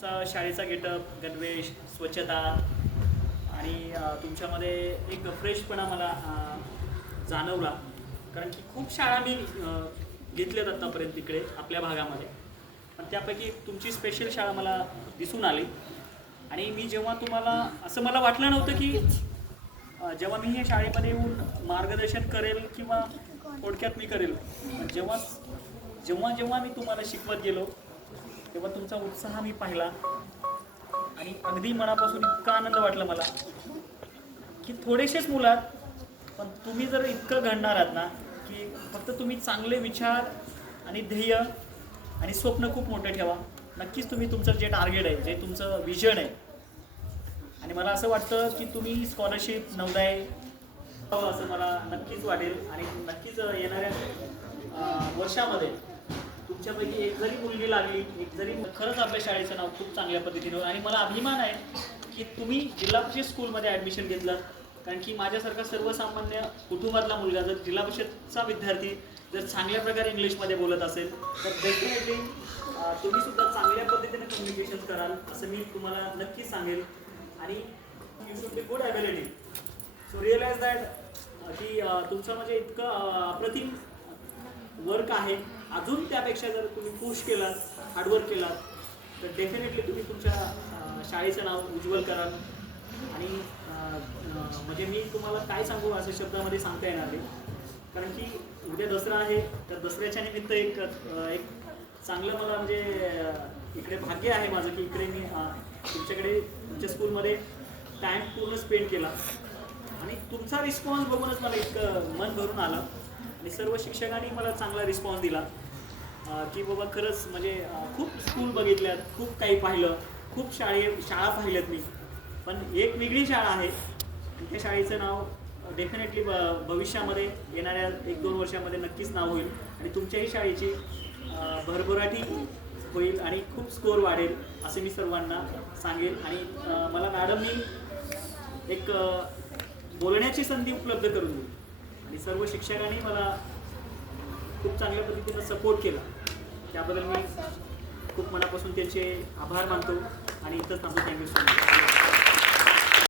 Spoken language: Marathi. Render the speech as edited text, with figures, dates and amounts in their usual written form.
शाळेचा गेटअप, गणवेश, स्वच्छता आणि तुमच्यामध्ये एक फ्रेशपणा मला जाणवला. कारण की खूप शाळा मी घेतल्यात आत्तापर्यंत तिकडे आपल्या भागामध्ये, पण त्यापैकी तुमची स्पेशल शाळा मला दिसून आली. आणि मी जेव्हा तुम्हाला असं मला वाटलं नव्हतं की जेव्हा मी हे शाळेमध्ये येऊन मार्गदर्शन करेल किंवा थोडक्यात मी करेल, जेव्हा जेव्हा जेव्हा मी तुम्हाला शिकवत गेलो तेव्हा तुमचा उत्साह मी पाहिला आणि अगदी मनापासून इतका आनंद वाटला मला की थोडेसेच मुलं आहेत, पण तुम्ही जर इतकं घडणार आहात ना की फक्त तुम्ही चांगले विचार आणि ध्येय आणि स्वप्न खूप मोठे ठेवा. नक्कीच तुम्ही तुमचं जे टार्गेट आहे, जे तुमचं विजन आहे, आणि मला असं वाटतं की तुम्ही स्कॉलरशिप नवोदय असं मला नक्कीच वाटेल. आणि नक्कीच येणाऱ्या वर्षामध्ये तुमच्यापैकी एक जरी मुलगी लागली, एक जरी खरंच आपल्या शाळेचं नाव खूप चांगल्या पद्धतीने, आणि मला अभिमान आहे की तुम्ही जिल्हा परिषद स्कूलमध्ये ॲडमिशन घेतलं. कारण की माझ्यासारखा सर्वसामान्य कुटुंबातला मुलगा जर जिल्हा परिषदचा विद्यार्थी जर चांगल्या प्रकारे इंग्लिशमध्ये बोलत असेल तर डेफिनेटली तुम्ही सुद्धा चांगल्या पद्धतीने कम्युनिकेशन कराल असं मी तुम्हाला नक्कीच सांगेल. आणि you should be good ability. So realise that की तुमचं म्हणजे इतकं अप्रतिम वर्क आहे. अजून त्यापेक्षा जर तुम्ही पुश केलात, हार्डवर्क केलात तर डेफिनेटली तुम्ही तुमच्या शाळेचं नाव उज्ज्वल कराल. आणि म्हणजे मी तुम्हाला काय सांगू असं शब्दामध्ये सांगता येणार नाही. कारण की उद्या दसरा आहे, तर दसऱ्याच्या निमित्त एक चांगलं मला म्हणजे इकडे भाग्य आहे माझं की इकडे मी तुमच्याकडे तुमच्या स्कूलमध्ये टाईम पूर्ण स्पेंड केला. आणि तुमचा रिस्पॉन्स बघूनच मला इतकं मन भरून आलं. आणि सर्व शिक्षकांनी मला चांगला रिस्पॉन्स दिला की बाबा खरंच म्हणजे खूप स्कूल बघितल्यात, खूप काही पाहिलं, खूप शाळा पाहिल्यात मी, पण एक वेगळी शाळा आहे. त्या शाळेचं नाव डेफिनेटली भविष्यामध्ये येणाऱ्या 1-2 वर्षामध्ये नक्कीच नाव होईल. आणि तुमच्याही शाळेची भरभराटी होईल आणि खूप स्कोअर वाढेल असे मी सर्वांना सांगेल. आणि मला मॅडमनी एक बोलण्याची संधी उपलब्ध करून दिली आणि सर्व शिक्षकांनी मला खूप चांगल्या पद्धतीनं सपोर्ट केला. त्याबद्दल मी खूप मनापासून त्यांचे आभार मानतो आणि इथंच थांबतो. Thank you so much.